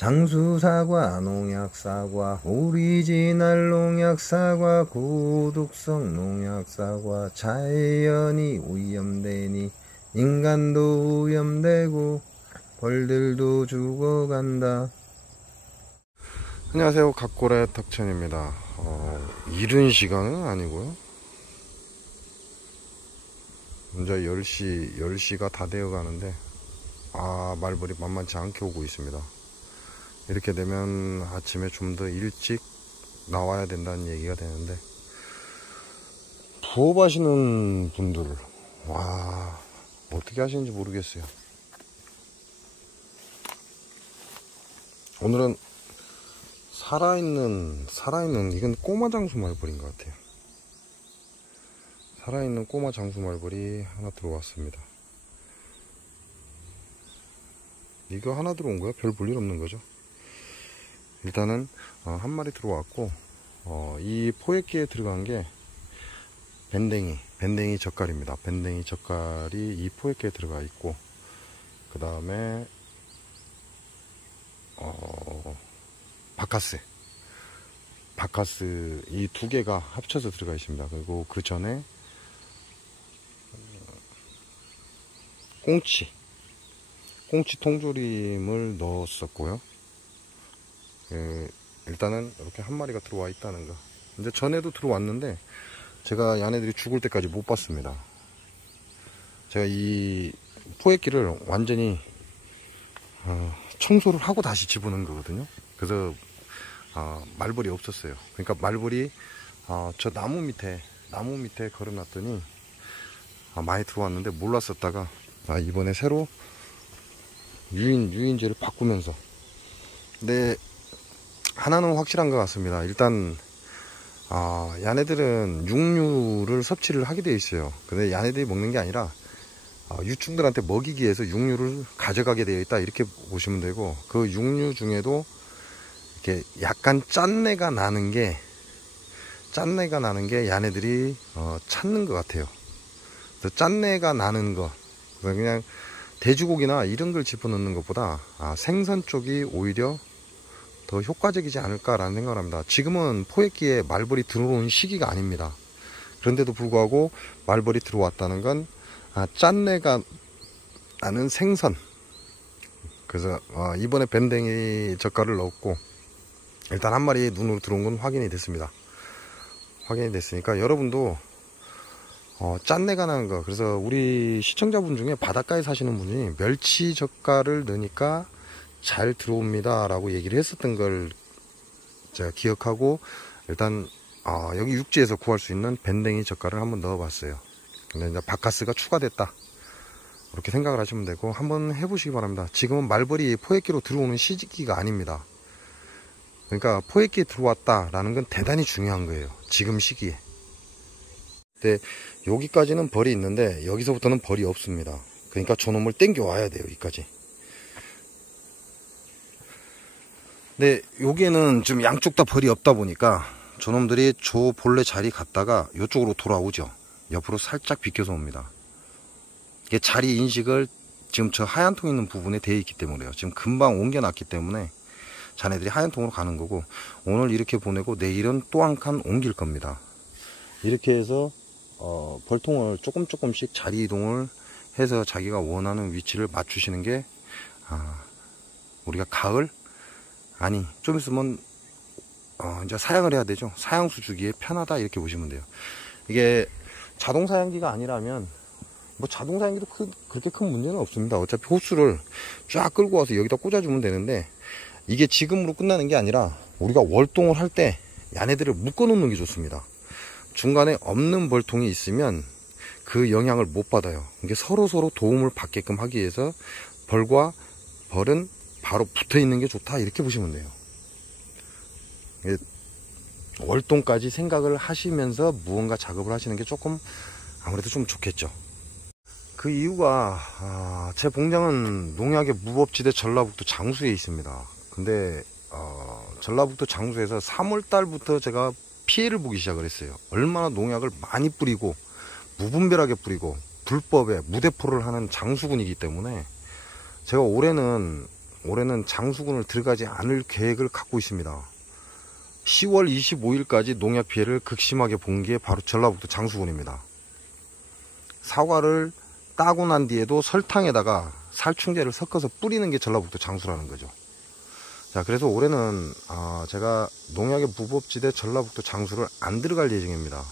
장수사과, 농약사과, 오리지널 농약사과, 고독성 농약사과, 자연이 오염되니 인간도 오염되고 벌들도 죽어간다. 안녕하세요, 각고래 탁천입니다. 이른 시간은 아니고요, 이제 10시가 다 되어 가는데 말벌이 만만치 않게 오고 있습니다. 이렇게 되면 아침에 좀 더 일찍 나와야 된다는 얘기가 되는데, 부업하시는 분들 어떻게 하시는지 모르겠어요. 오늘은 살아있는 이건 꼬마 장수 말벌인 것 같아요. 살아있는 꼬마 장수 말벌이 하나 들어왔습니다. 이거 하나 들어온 거야? 별 볼일 없는 거죠. 일단은 한 마리 들어왔고, 이 포획기에 들어간 게 밴댕이 젓갈입니다. 밴댕이 젓갈이 이 포획기에 들어가 있고, 그 다음에 바카스 이 두 개가 합쳐서 들어가 있습니다. 그리고 그 전에 꽁치 통조림을 넣었었고요. 일단은 이렇게 한 마리가 들어와 있다는 거. 이제 전에도 들어왔는데 제가 얘네들이 죽을 때까지 못 봤습니다. 제가 이 포획기를 완전히 청소를 하고 다시 집어넣은 거거든요. 그래서 말벌이 없었어요. 그러니까 말벌이 저 나무 밑에 걸어놨더니 많이 들어왔는데 몰랐었다가 이번에 새로 유인제를 바꾸면서. 근데 하나는 확실한 것 같습니다. 일단 얘네들은 육류를 섭취를 하게 되어 있어요. 근데 얘네들이 먹는 게 아니라 유충들한테 먹이기 위해서 육류를 가져가게 되어 있다, 이렇게 보시면 되고, 그 육류 중에도 이렇게 약간 짠내가 나는 게 얘네들이 찾는 것 같아요. 그래서 짠내가 나는 거, 그냥 돼지고기나 이런 걸 집어넣는 것보다 생선 쪽이 오히려 더 효과적이지 않을까라는 생각을 합니다. 지금은 포획기에 말벌이 들어오는 시기가 아닙니다. 그런데도 불구하고 말벌이 들어왔다는 건 짠내가 나는 생선. 그래서 이번에 밴댕이 젓갈을 넣었고, 일단 한 마리 눈으로 들어온 건 확인이 됐습니다. 확인이 됐으니까 여러분도 짠내가 나는 거, 그래서 우리 시청자분 중에 바닷가에 사시는 분이 멸치 젓갈을 넣으니까 잘 들어옵니다 라고 얘기를 했었던 걸 제가 기억하고, 일단 여기 육지에서 구할 수 있는 밴댕이 젓갈을 한번 넣어 봤어요. 근데 이제 바카스가 추가됐다, 이렇게 생각을 하시면 되고 한번 해보시기 바랍니다. 지금은 말벌이 포획기로 들어오는 시기가 아닙니다. 그러니까 포획기에 들어왔다 라는 건 대단히 중요한 거예요, 지금 시기에. 근데 여기까지는 벌이 있는데 여기서부터는 벌이 없습니다. 그러니까 저놈을 땡겨 와야 돼요, 여기까지. 근데 여기에는 좀 양쪽 다 벌이 없다 보니까 저놈들이 저 본래 자리 갔다가 이쪽으로 돌아오죠. 옆으로 살짝 비켜서 옵니다. 이게 자리 인식을 지금 저 하얀 통 있는 부분에 되어 있기 때문에요. 지금 금방 옮겨놨기 때문에 자네들이 하얀 통으로 가는 거고, 오늘 이렇게 보내고 내일은 또 한 칸 옮길 겁니다. 이렇게 해서 벌통을 조금씩 자리 이동을 해서 자기가 원하는 위치를 맞추시는 게 우리가 가을, 좀 있으면 이제 사양을 해야 되죠. 사양수 주기에 편하다, 이렇게 보시면 돼요. 이게 자동 사양기가 아니라면 자동 사양기도 그렇게 큰 문제는 없습니다. 어차피 호스를 쫙 끌고 와서 여기다 꽂아주면 되는데, 이게 지금으로 끝나는 게 아니라 우리가 월동을 할 때 얘네들을 묶어 놓는 게 좋습니다. 중간에 없는 벌통이 있으면 그 영향을 못 받아요. 이게 서로 도움을 받게끔 하기 위해서 벌과 벌은 바로 붙어 있는 게 좋다, 이렇게 보시면 돼요. 월동까지 생각을 하시면서 무언가 작업을 하시는 게 조금 아무래도 좀 좋겠죠. 그 이유가 제 공장은 농약의 무법지대 전라북도 장수에 있습니다. 근데 전라북도 장수에서 3월달부터 제가 피해를 보기 시작을 했어요. 얼마나 농약을 많이 뿌리고 무분별하게 뿌리고 불법에 무대포를 하는 장수군이기 때문에 제가 올해는 올해는 장수군을 들어가지 않을 계획을 갖고 있습니다. 10월 25일까지 농약 피해를 극심하게 본 게 바로 전라북도 장수군입니다. 사과를 따고 난 뒤에도 설탕에다가 살충제를 섞어서 뿌리는 게 전라북도 장수라는 거죠. 자, 그래서 올해는 제가 농약의 무법지대 전라북도 장수를 안 들어갈 예정입니다.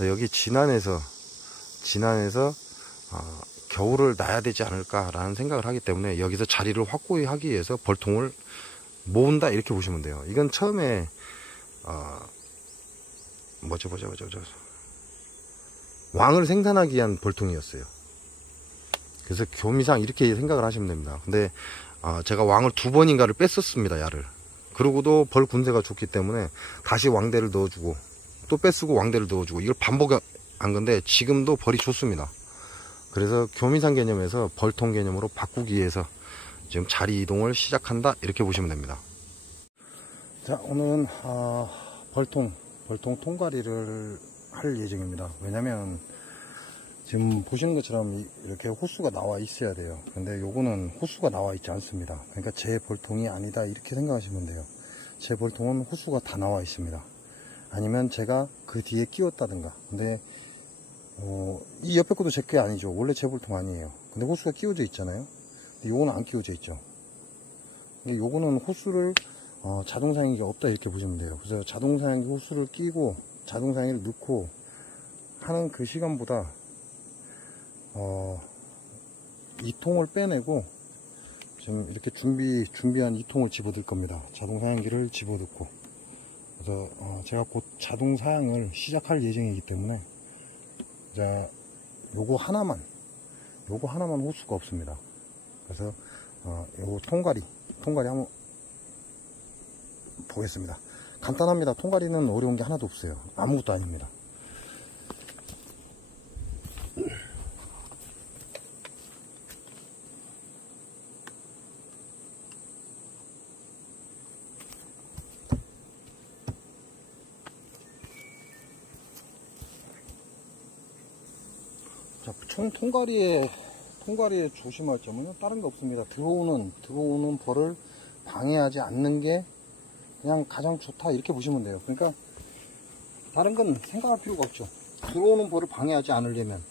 여기 진안에서 겨울을 나야 되지 않을까라는 생각을 하기 때문에 여기서 자리를 확고히 하기 위해서 벌통을 모은다, 이렇게 보시면 돼요. 이건 처음에 왕을 생산하기 위한 벌통이었어요. 그래서 교미상 이렇게 생각을 하시면 됩니다. 근데 제가 왕을 2번인가를 뺐었습니다, 야를. 그러고도 벌 군세가 좋기 때문에 다시 왕대를 넣어주고 또 뺏쓰고 왕대를 넣어주고, 이걸 반복한 건데 지금도 벌이 좋습니다. 그래서 교미상 개념에서 벌통 개념으로 바꾸기 위해서 지금 자리 이동을 시작한다, 이렇게 보시면 됩니다. 자, 오늘은 벌통 통가리를 할 예정입니다. 왜냐면 지금 보시는 것처럼 이렇게 호수가 나와 있어야 돼요. 근데 요거는 호수가 나와 있지 않습니다. 그러니까 제 벌통이 아니다, 이렇게 생각하시면 돼요. 제 벌통은 호수가 다 나와 있습니다. 아니면 제가 그 뒤에 끼웠다든가. 근데 이 옆에 것도 제 게 아니죠. 원래 제 벌통 아니에요. 근데 호수가 끼워져 있잖아요. 근데 요거는 안 끼워져 있죠. 근데 요거는 호수를 자동사양기가 없다, 이렇게 보시면 돼요. 그래서 자동사양기 호수를 끼고 자동사양기를 넣고 하는 그 시간보다 이 통을 빼내고 지금 이렇게 준비한 이 통을 집어들 겁니다. 자동사양기를 집어넣고. 그래서 제가 곧 자동사양을 시작할 예정이기 때문에 자, 요거 하나만 호수가 없습니다. 그래서 요거 통가리 한번 보겠습니다. 간단합니다. 통가리는 어려운 게 하나도 없어요. 아무것도 아닙니다. 자, 통가리에 조심할 점은 다른 게 없습니다. 들어오는 벌을 방해하지 않는 게 그냥 가장 좋다, 이렇게 보시면 돼요. 그러니까 다른 건 생각할 필요가 없죠. 들어오는 벌을 방해하지 않으려면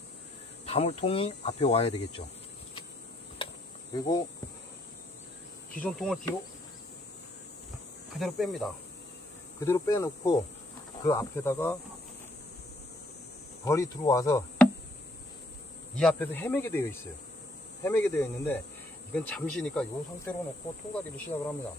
담을 통이 앞에 와야 되겠죠. 그리고 기존 통을 뒤로 그대로 뺍니다. 그대로 빼놓고 그 앞에다가 벌이 들어와서 이 앞에도 헤매게 되어 있어요. 헤매게 되어 있는데 이건 잠시니까 이 상태로 놓고 통가리를 시작을 합니다.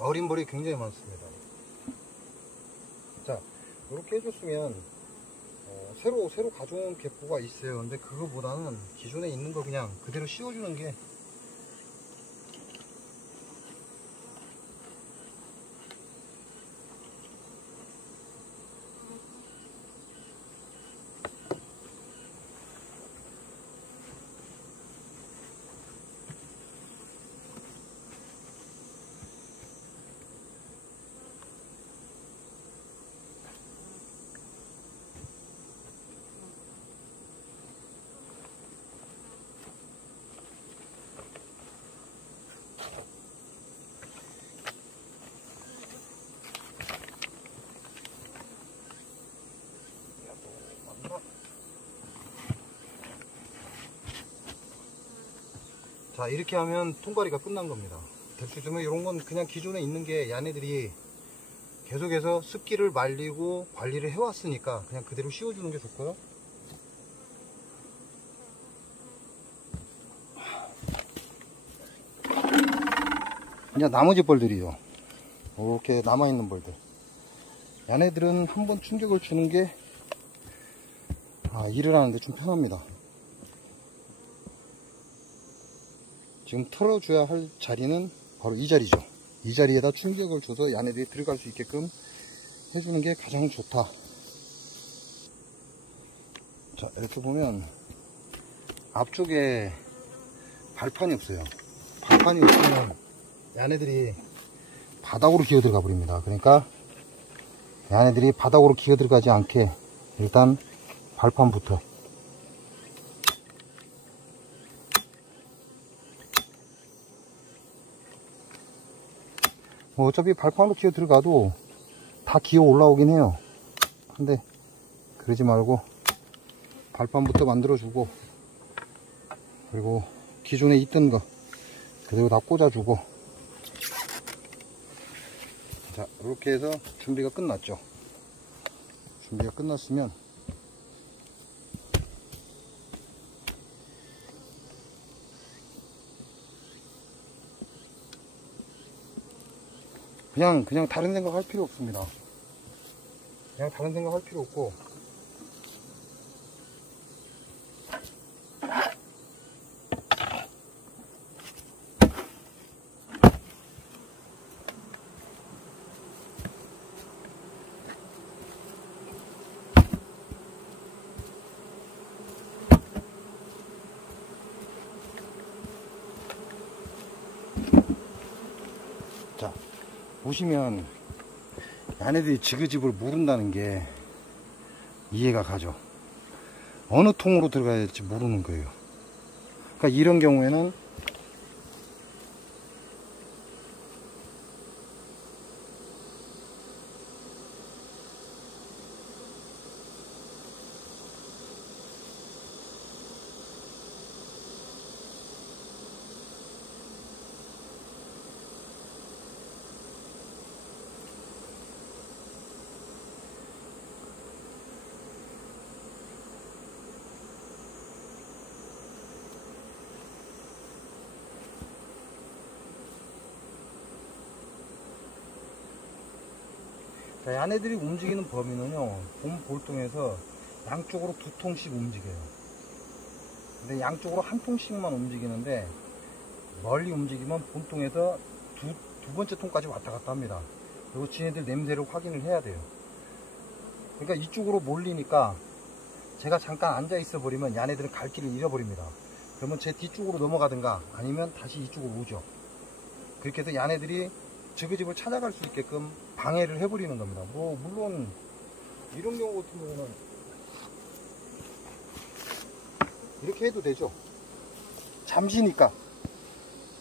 어린 벌이 굉장히 많습니다. 자, 이렇게 해줬으면 새로 가져온 개포가 있어요. 근데 그거보다는 기존에 있는 거 그냥 그대로 씌워주는 게 자, 이렇게 하면 통발이가 끝난 겁니다. 대충 이런 건 그냥 기존에 있는 게 얘네들이 계속해서 습기를 말리고 관리를 해왔으니까 그냥 그대로 씌워주는 게 좋고요. 그냥 나머지 벌들이요. 이렇게 남아있는 벌들. 얘네들은 한번 충격을 주는 게 일을 하는데 좀 편합니다. 지금 털어줘야 할 자리는 바로 이 자리죠. 이 자리에다 충격을 줘서 얘네들이 들어갈 수 있게끔 해주는 게 가장 좋다. 자, 이렇게 보면 앞쪽에 발판이 없어요. 발판이 없으면 얘네들이 바닥으로 기어 들어가 버립니다. 그러니까 얘네들이 바닥으로 기어 들어가지 않게 일단 발판부터 어차피 발판으로 기어 들어가도 다 기어 올라오긴 해요. 근데 그러지 말고 발판부터 만들어주고, 그리고 기존에 있던 거 그대로 다 꽂아주고. 자, 이렇게 해서 준비가 끝났죠. 준비가 끝났으면 그냥 다른 생각 할 필요 없습니다. 그냥 다른 생각 할 필요 없고, 자, 보시면 얘네들이 지그집을 모른다는 게 이해가 가죠. 어느 통으로 들어가야 될지 모르는 거예요. 그러니까 이런 경우에는 자, 얘네들이 움직이는 범위는요, 본 볼통에서 양쪽으로 2통씩 움직여요. 근데 양쪽으로 한 통씩만 움직이는데, 멀리 움직이면 본통에서 두 번째 통까지 왔다 갔다 합니다. 그리고 지네들 냄새를 확인을 해야 돼요. 그러니까 이쪽으로 몰리니까 제가 잠깐 앉아 있어 버리면 얘네들은 갈 길을 잃어버립니다. 그러면 제 뒤쪽으로 넘어가든가 아니면 다시 이쪽으로 오죠. 그렇게 해서 얘네들이 지그집을 찾아갈 수 있게끔 방해를 해버리는 겁니다. 물론 이런 경우 같은 경우는 이렇게 해도 되죠. 잠시니까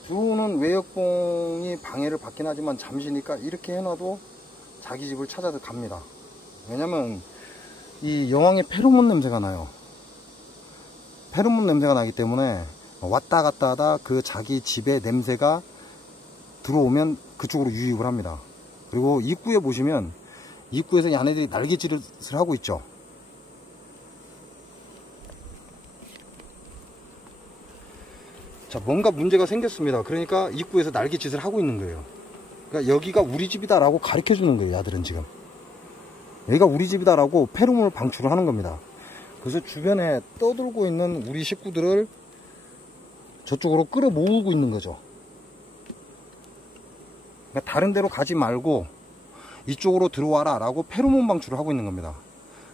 들어오는 외역봉이 방해를 받긴 하지만 잠시니까 이렇게 해놔도 자기 집을 찾아서 갑니다. 왜냐면 이 여왕의 페로몬 냄새가 나요. 페로몬 냄새가 나기 때문에 왔다 갔다 하다 그 자기 집의 냄새가 들어오면 그쪽으로 유입을 합니다. 그리고 입구에 보시면 입구에서 얘네들이 날개짓을 하고 있죠. 자, 뭔가 문제가 생겼습니다. 그러니까 입구에서 날개짓을 하고 있는 거예요. 그러니까 여기가 우리 집이다 라고 가르쳐 주는 거예요. 야들은 지금 여기가 우리 집이다 라고 페로몬을 방출을 하는 겁니다. 그래서 주변에 떠들고 있는 우리 식구들을 저쪽으로 끌어모으고 있는 거죠. 그러니까 다른 데로 가지 말고 이쪽으로 들어와라 라고 페로몬 방출을 하고 있는 겁니다.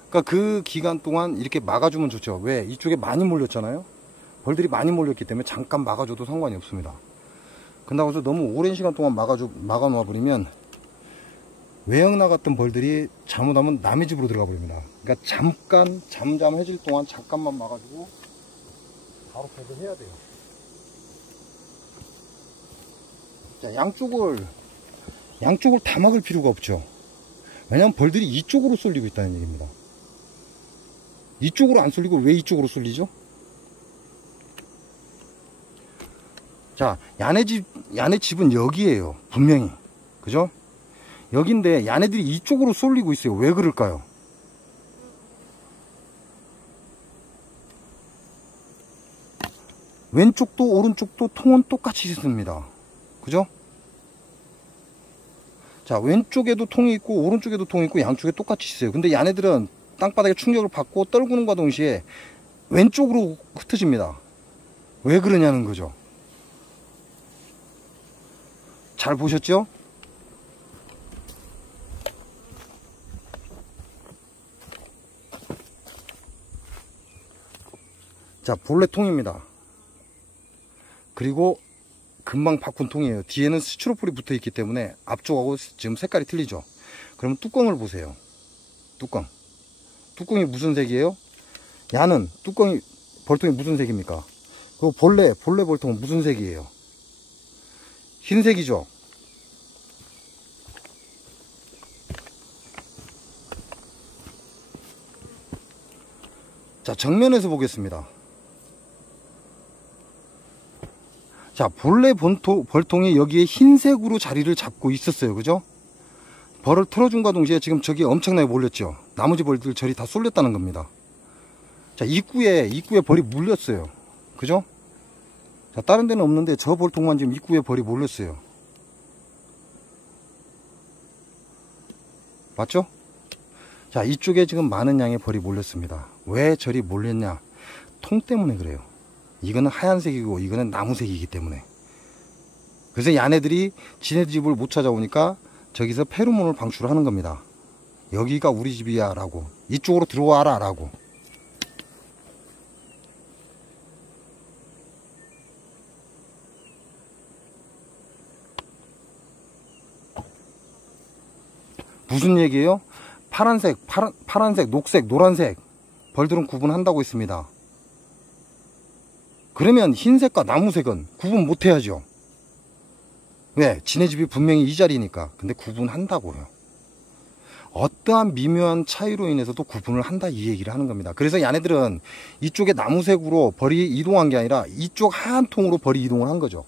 그러니까 그 기간 동안 이렇게 막아주면 좋죠. 왜? 이쪽에 많이 몰렸잖아요. 벌들이 많이 몰렸기 때문에 잠깐 막아줘도 상관이 없습니다. 그런다고 해서 너무 오랜 시간 동안 막아놓아 버리면 외형 나갔던 벌들이 잘못하면 남의 집으로 들어가 버립니다. 그러니까 잠깐 잠잠해질 동안 잠깐만 막아주고 바로 배제해야 돼요. 자, 양쪽을 다 막을 필요가 없죠. 왜냐하면 벌들이 이쪽으로 쏠리고 있다는 얘기입니다. 이쪽으로 안 쏠리고 왜 이쪽으로 쏠리죠? 자, 야네 집은 여기에요. 분명히. 그죠? 여긴데 야네들이 이쪽으로 쏠리고 있어요. 왜 그럴까요? 왼쪽도 오른쪽도 통은 똑같이 있습니다. 그죠? 자, 왼쪽에도 통이 있고 오른쪽에도 통이 있고 양쪽에 똑같이 있어요. 근데 야네들은 땅바닥에 충격을 받고 떨구는과 동시에 왼쪽으로 흩어집니다. 왜 그러냐는 거죠. 잘 보셨죠? 자, 본래통입니다. 그리고 금방 바꾼 통이에요. 뒤에는 스티로폴이 붙어 있기 때문에 앞쪽하고 지금 색깔이 틀리죠. 그러면 뚜껑을 보세요. 뚜껑이 무슨 색이에요? 야는 벌통이 무슨 색입니까? 그리고 본래 벌통은 무슨 색이에요? 흰색이죠. 자, 정면에서 보겠습니다. 자, 본래 벌통이 여기에 흰색으로 자리를 잡고 있었어요. 그죠? 벌을 틀어준과 동시에 지금 저기 엄청나게 몰렸죠. 나머지 벌들 저리 다 쏠렸다는 겁니다. 자, 입구에 벌이 물렸어요. 그죠? 자, 다른 데는 없는데 저 벌통만 지금 입구에 벌이 몰렸어요. 맞죠? 자, 이쪽에 지금 많은 양의 벌이 몰렸습니다. 왜 저리 몰렸냐? 통 때문에 그래요. 이거는 하얀색이고 이거는 나무색이기 때문에. 그래서 야네들이 지네 집을 못 찾아오니까 저기서 페로몬을 방출하는 겁니다. 여기가 우리 집이야 라고, 이쪽으로 들어와라 라고. 무슨 얘기예요? 파란색, 녹색, 노란색 벌들은 구분한다고 했습니다. 그러면 흰색과 나무색은 구분 못해야죠. 왜? 지네 집이 분명히 이 자리니까. 근데 구분한다고요. 어떠한 미묘한 차이로 인해서도 구분을 한다, 이 얘기를 하는 겁니다. 그래서 야네들은 이쪽에 나무색으로 벌이 이동한 게 아니라 이쪽 하얀 통으로 벌이 이동을 한 거죠.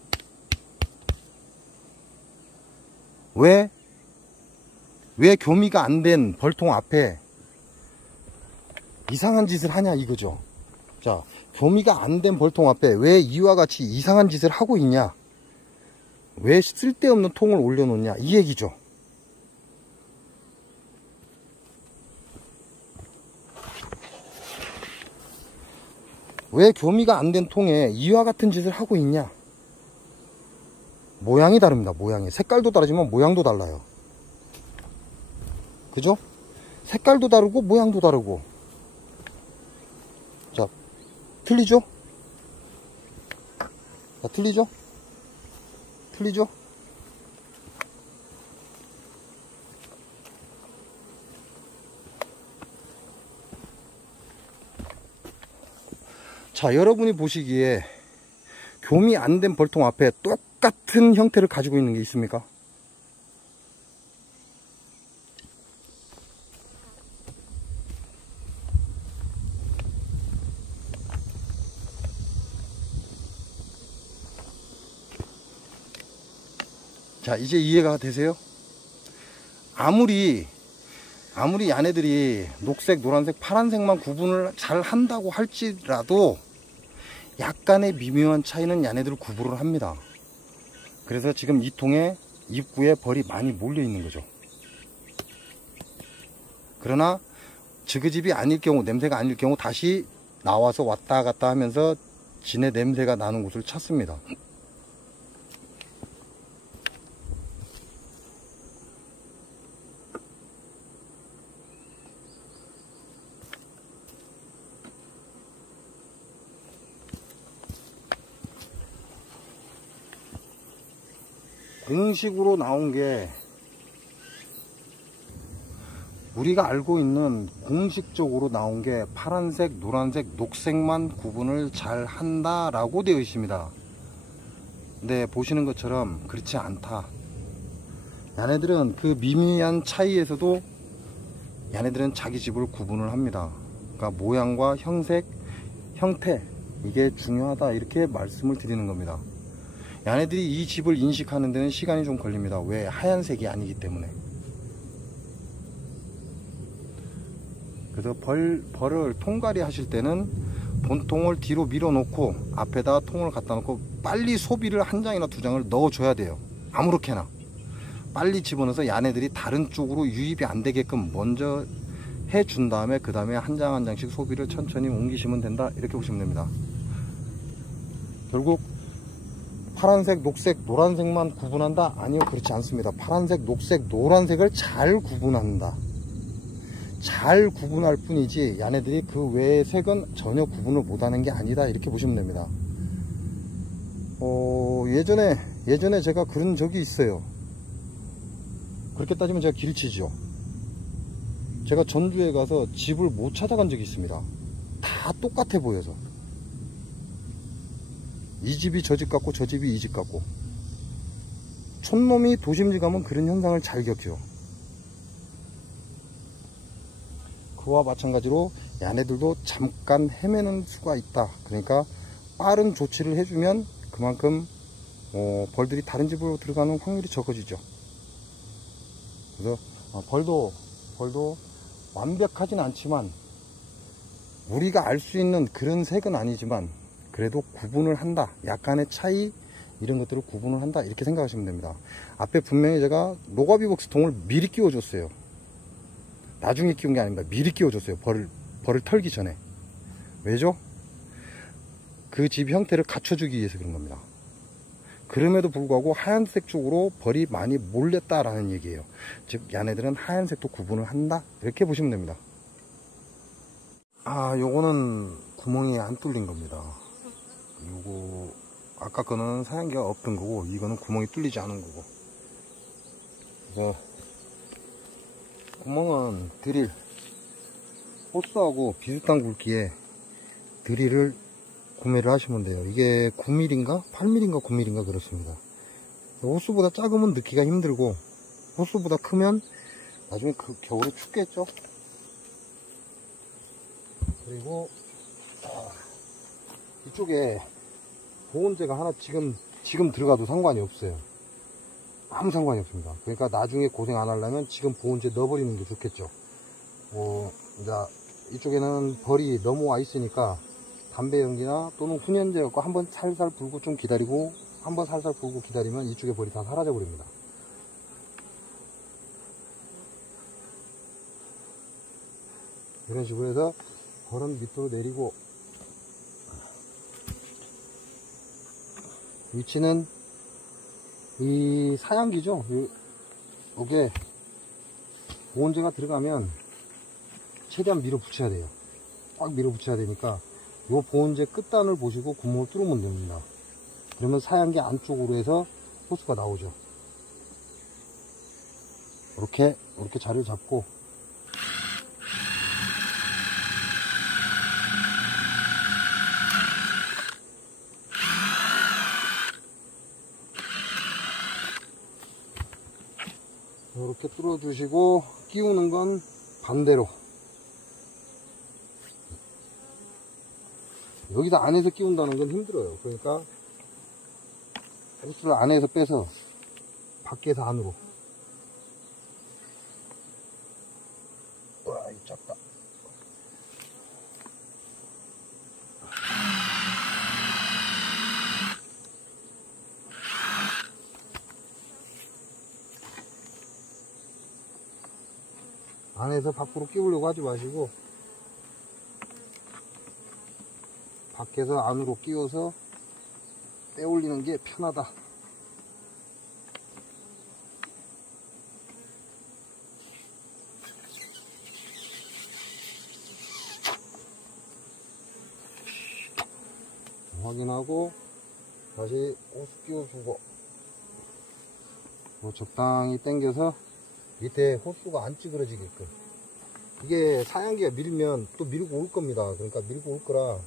왜 교미가 안 된 벌통 앞에 이상한 짓을 하냐 이거죠. 자, 교미가 안 된 벌통 앞에 왜 이와 같이 이상한 짓을 하고 있냐, 왜 쓸데없는 통을 올려놓냐, 이 얘기죠. 왜 교미가 안 된 통에 이와 같은 짓을 하고 있냐. 모양이 다릅니다. 모양이. 색깔도 다르지만 모양도 달라요. 그죠? 색깔도 다르고 모양도 다르고. 자, 틀리죠? 자, 틀리죠? 자, 여러분이 보시기에 교미 안 된 벌통 앞에 똑같은 형태를 가지고 있는 게 있습니까? 자, 이제 이해가 되세요? 아무리 야네들이 녹색, 노란색, 파란색만 구분을 잘 한다고 할지라도 약간의 미묘한 차이는 야네들 구분을 합니다. 그래서 지금 이 통에 입구에 벌이 많이 몰려 있는 거죠. 그러나 지그집이 아닐 경우, 냄새가 아닐 경우 다시 나와서 왔다 갔다 하면서 진의 냄새가 나는 곳을 찾습니다. 공식으로 나온 게 우리가 알고 있는 공식적으로 나온 게 파란색, 노란색, 녹색만 구분을 잘 한다라고 되어 있습니다. 근데 보시는 것처럼 그렇지 않다. 얘네들은 그 미미한 차이에서도 얘네들은 자기 집을 구분을 합니다. 그러니까 모양과 형색, 형태, 이게 중요하다, 이렇게 말씀을 드리는 겁니다. 얘네들이 이 집을 인식하는 데는 시간이 좀 걸립니다. 왜? 하얀색이 아니기 때문에. 그래서 벌을 통갈이 하실 때는 본통을 뒤로 밀어 놓고 앞에다 통을 갖다 놓고 빨리 소비를 한 장이나 두 장을 넣어 줘야 돼요. 아무렇게나 빨리 집어넣어서 얘네들이 다른 쪽으로 유입이 안 되게끔 먼저 해 준 다음에 그 다음에 한 장 한 장씩 소비를 천천히 옮기시면 된다, 이렇게 보시면 됩니다. 결국 파란색, 녹색, 노란색만 구분한다? 아니요, 그렇지 않습니다. 파란색, 녹색, 노란색을 잘 구분한다. 잘 구분할 뿐이지 얘네들이 그 외의 색은 전혀 구분을 못하는 게 아니다, 이렇게 보시면 됩니다. 예전에 제가 그런 적이 있어요. 그렇게 따지면 제가 길치죠. 제가 전주에 가서 집을 못 찾아간 적이 있습니다. 다 똑같아 보여서. 이 집이 저 집 같고 저 집이 이 집 같고. 촌놈이 도심지 가면 그런 현상을 잘 겪죠. 그와 마찬가지로 얘네들도 잠깐 헤매는 수가 있다. 그러니까 빠른 조치를 해주면 그만큼 벌들이 다른 집으로 들어가는 확률이 적어지죠. 그래서 벌도 완벽하진 않지만 우리가 알 수 있는 그런 색은 아니지만 그래도 구분을 한다. 약간의 차이, 이런 것들을 구분을 한다, 이렇게 생각하시면 됩니다. 앞에 분명히 제가 노가비 복스통을 미리 끼워줬어요. 나중에 끼운 게 아닙니다. 미리 끼워줬어요. 벌을 털기 전에. 왜죠? 그 집 형태를 갖춰주기 위해서 그런 겁니다. 그럼에도 불구하고 하얀색 쪽으로 벌이 많이 몰렸다라는 얘기예요. 즉 얘네들은 하얀색도 구분을 한다, 이렇게 보시면 됩니다. 요거는 구멍이 안 뚫린 겁니다. 요거 아까 거는 사양기가 없던 거고, 이거는 구멍이 뚫리지 않은 거고. 그래서 구멍은 드릴, 호스하고 비슷한 굵기에 드릴을 구매를 하시면 돼요. 이게 9mm인가 8mm인가 9mm인가 그렇습니다. 호스보다 작으면 넣기가 힘들고, 호스보다 크면 나중에 겨울에 춥겠죠. 그리고 이쪽에 보온재가 하나 지금 들어가도 상관이 없어요. 아무 상관이 없습니다. 그러니까 나중에 고생 안 하려면 지금 보온재 넣어버리는 게 좋겠죠. 이제 이쪽에는 벌이 넘어와 있으니까 담배 연기나 또는 훈연제 갖고 한번 살살 불고 좀 기다리고, 한번 살살 불고 기다리면 이쪽에 벌이 다 사라져 버립니다. 이런 식으로 해서 벌은 밑으로 내리고, 위치는 이 사양기죠. 이게 보온재가 들어가면 최대한 밀어붙여야 돼요. 꽉 밀어붙여야 되니까 요 보온재 끝단을 보시고 구멍을 뚫으면 됩니다. 그러면 사양기 안쪽으로 해서 호스가 나오죠. 이렇게 자리를 잡고, 이렇게 뚫어주시고, 끼우는 건 반대로. 여기서 안에서 끼운다는 건 힘들어요. 그러니까 호스를 안에서 빼서 밖에서 안으로. 와, 이 작다. 안에서 밖으로 끼우려고 하지 마시고 밖에서 안으로 끼워서 빼올리는 게 편하다. 확인하고 다시 호스 끼워주고 적당히 당겨서 밑에 호스가 안 찌그러지게끔. 이게 사양기가 밀면 또 밀고 올 겁니다. 그러니까 밀고 올 거라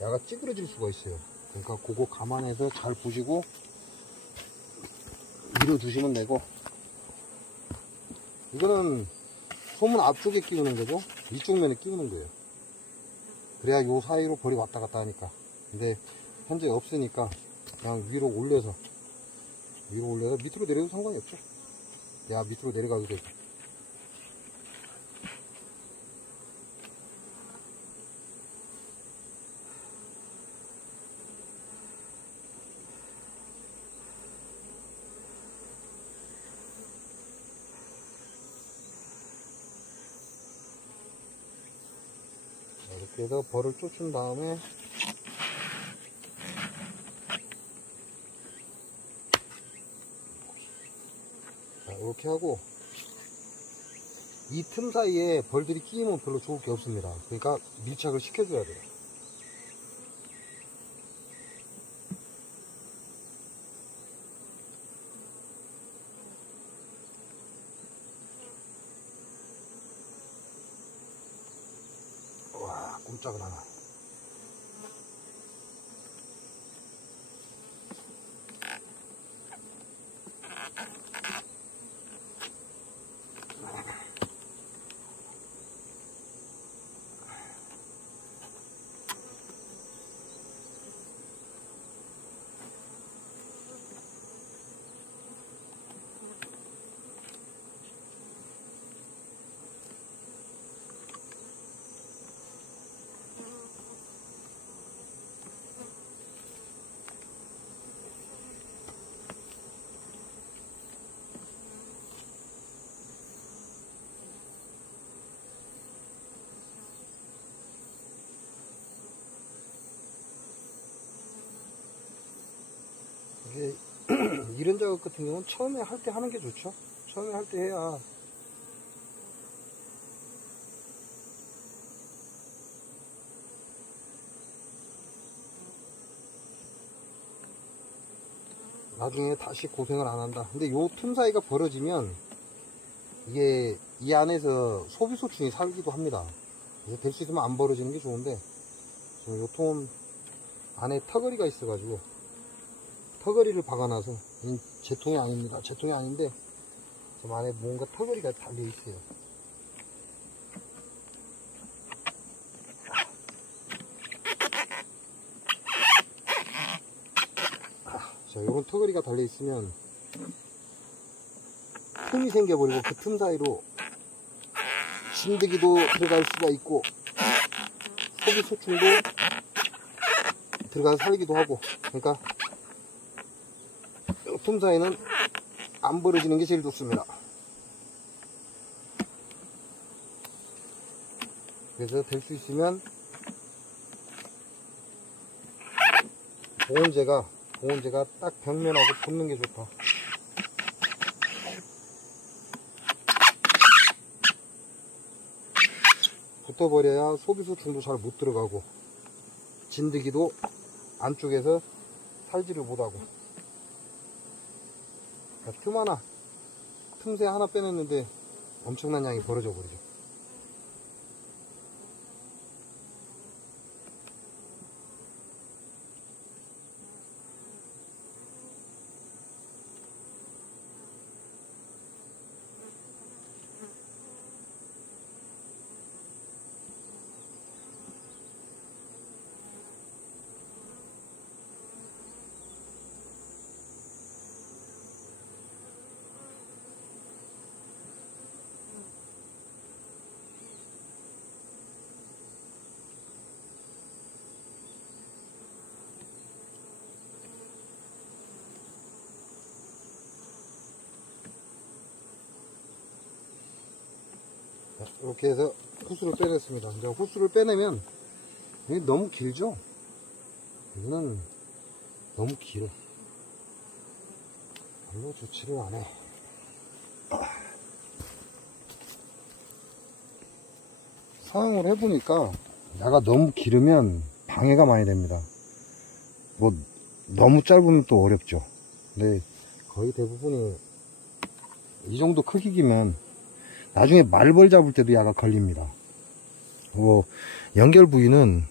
야가 찌그러질 수가 있어요. 그러니까 그거 감안해서 잘 보시고 밀어주시면 되고, 이거는 소문 앞쪽에 끼우는 거죠. 이쪽 면에 끼우는 거예요. 그래야 요 사이로 벌이 왔다 갔다 하니까. 근데 현재 없으니까 그냥 위로 올려서 밑으로 내려도 상관이 없죠. 야 밑으로 내려가도 되고. 이렇게 해서 벌을 쫓은 다음에 이렇게 하고, 이 틈 사이에 벌들이 끼면 별로 좋을 게 없습니다. 그러니까 밀착을 시켜줘야 돼요. 와, 꼼짝을 안 하네. 이런 작업 같은 경우는 처음에 할 때 하는 게 좋죠. 처음에 할 때 해야 나중에 다시 고생을 안 한다. 근데 요 틈 사이가 벌어지면 이게 이 안에서 소비소충이 살기도 합니다. 그래서 될 수 있으면 안 벌어지는 게 좋은데, 지금 요 통 안에 턱걸이가 있어가지고 턱걸이를 박아놔서, 제 통이 아닙니다. 제 통이 아닌데 지금 안에 뭔가 턱걸이가 달려 있어요. 자, 요런 턱걸이가 달려 있으면 틈이 생겨버리고 그 틈 사이로 진드기도 들어갈 수가 있고 소비소충도 들어가서 살기도 하고. 그러니까 틈 사이는 안 벌어지는 게 제일 좋습니다. 그래서 될 수 있으면 보온재가 딱 벽면하고 붙는 게 좋다. 붙어버려야 소비소충도 잘 못 들어가고 진드기도 안쪽에서 살지를 못하고. 틈새 하나 빼냈는데 엄청난 양이 벌어져 버리죠. 이렇게 해서 호스를 빼냈습니다. 이제 호스를 빼내면 이게 너무 길죠? 이거는 너무 길어. 별로 좋지를 않아. 사용을 해보니까 야가 너무 길으면 방해가 많이 됩니다. 뭐 너무 짧으면 또 어렵죠. 근데 거의 대부분이 이 정도 크기면 나중에 말벌 잡을 때도 야가 걸립니다. 뭐 연결 부위는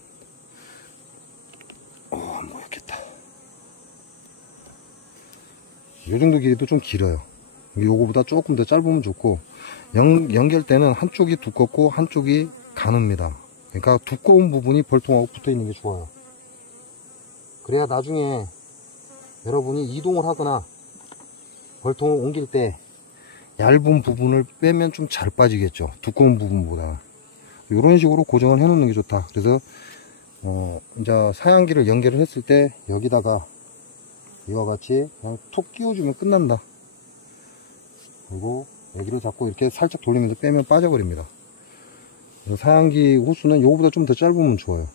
모르겠다. 이 정도 길이도 좀 길어요. 요거보다 조금 더 짧으면 좋고, 연결 때는 한쪽이 두껍고 한쪽이 가늡니다. 그러니까 두꺼운 부분이 벌통하고 붙어 있는 게 좋아요. 그래야 나중에 여러분이 이동을 하거나 벌통을 옮길 때 얇은 부분을 빼면 좀 잘 빠지겠죠. 두꺼운 부분보다. 이런 식으로 고정을 해 놓는 게 좋다. 그래서 이제 사양기를 연결을 했을 때 여기다가 이와 같이 그냥 톡 끼워주면 끝난다. 그리고 여기를 잡고 이렇게 살짝 돌리면서 빼면 빠져버립니다. 사양기 호수는 요거보다 좀 더 짧으면 좋아요.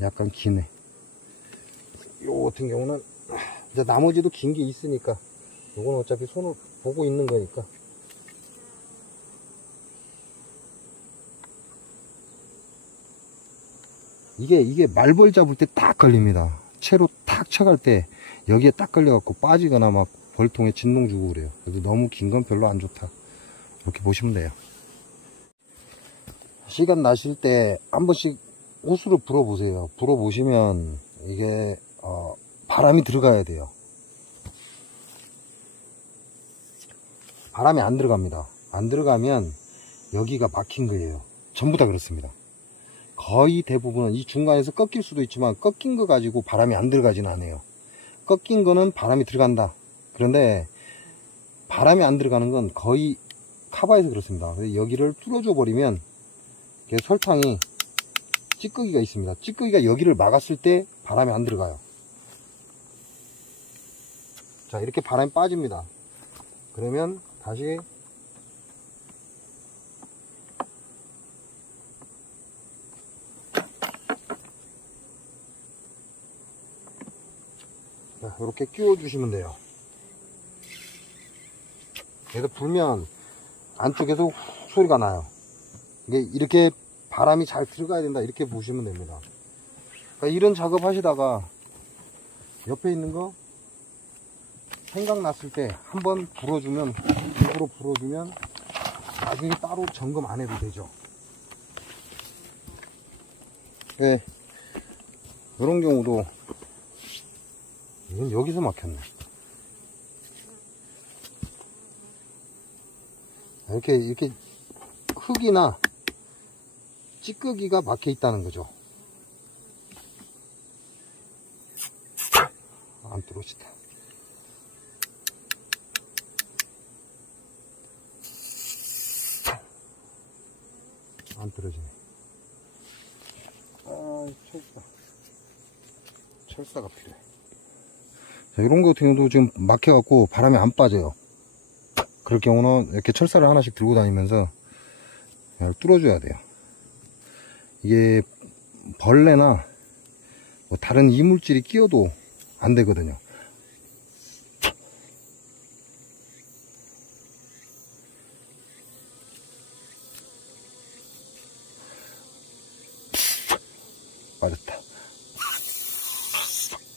약간 기네. 요거 같은 경우는 이제 나머지도 긴 게 있으니까 요건 어차피 손을 보고 있는 거니까 이게 말벌 잡을 때 딱 걸립니다. 채로 탁 쳐갈 때 여기에 딱 걸려갖고 빠지거나 막 벌통에 진동 주고 그래요. 그래서 너무 긴 건 별로 안 좋다. 이렇게 보시면 돼요. 시간 나실 때 한 번씩 호수를 불어보세요. 불어보시면 이게 바람이 들어가야 돼요. 바람이 안 들어갑니다. 안 들어가면 여기가 막힌 거예요. 전부 다 그렇습니다. 거의 대부분은 이 중간에서 꺾일 수도 있지만 꺾인 거 가지고 바람이 안 들어가지는 않아요. 꺾인 거는 바람이 들어간다. 그런데 바람이 안 들어가는 건 거의 카바에서 그렇습니다. 여기를 뚫어줘 버리면 설탕이 찌꺼기가 있습니다. 찌꺼기가 여기를 막았을 때 바람이 안 들어가요. 자, 이렇게 바람이 빠집니다. 그러면 다시 이렇게 끼워 주시면 돼요. 그래서 불면 안쪽에서 소리가 나요. 이게 이렇게 바람이 잘 들어가야 된다, 이렇게 보시면 됩니다. 그러니까 이런 작업 하시다가 옆에 있는 거 생각났을 때 한번 불어주면, 일부러 불어주면 나중에 따로 점검 안 해도 되죠. 네, 이런 경우도 이건 여기서 막혔네. 이렇게 흙이나 찌꺼기가 막혀 있다는 거죠. 안 떨어지다. 안 떨어지네. 철사가 필요해. 자, 이런 거 같은 경우도 지금 막혀갖고 바람이 안 빠져요. 그럴 경우는 이렇게 철사를 하나씩 들고 다니면서 뚫어줘야 돼요. 이게 벌레나 뭐 다른 이물질이 끼어도 안 되거든요. 빠졌다.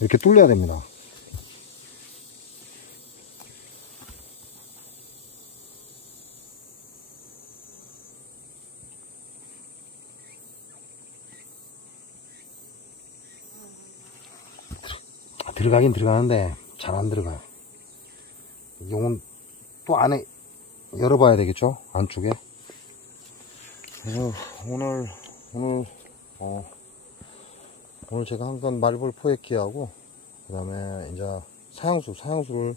이렇게 뚫려야 됩니다. 들어가긴 들어가는데 잘 안 들어가요. 이건 또 안에 열어봐야 되겠죠, 안쪽에. 그래서 오늘 제가 한 건 말벌 포획기하고, 그 다음에 이제 사양수를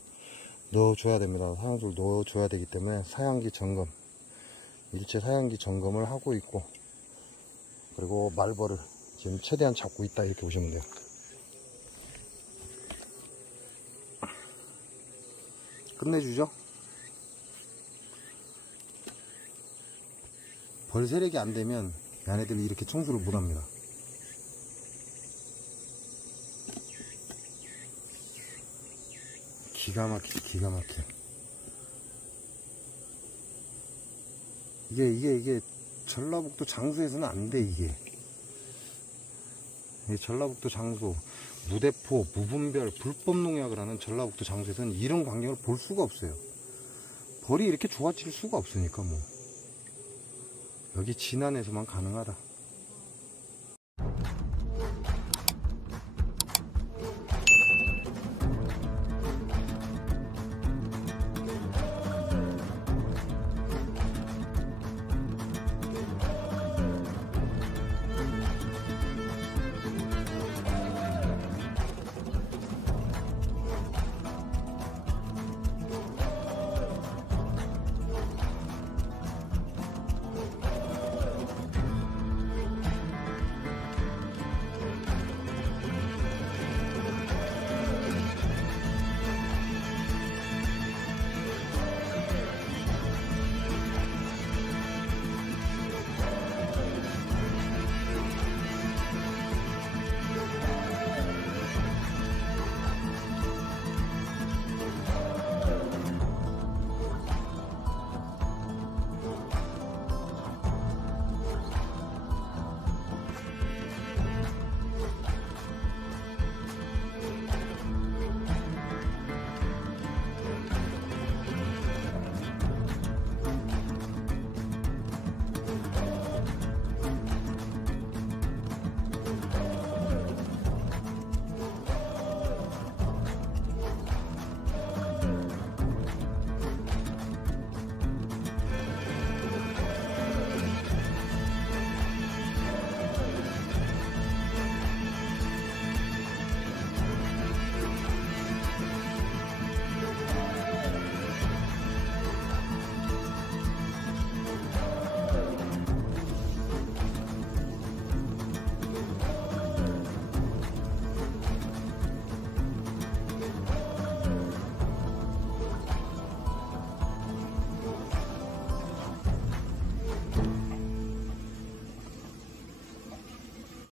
넣어줘야 됩니다. 사양수를 넣어줘야 되기 때문에 사양기 점검, 일체 사양기 점검을 하고 있고, 그리고 말벌을 지금 최대한 잡고 있다, 이렇게 보시면 돼요. 끝내주죠. 벌 세력이 안 되면 얘네들이 이렇게 청소를 못 합니다. 기가 막혀. 이게 전라북도 장수에서는 안 돼, 이게. 전라북도 장수, 무대포, 무분별, 불법 농약을 하는 전라북도 장수에서는 이런 광경을 볼 수가 없어요. 벌이 이렇게 좋아질 수가 없으니까 뭐. 여기 진안에서만 가능하다.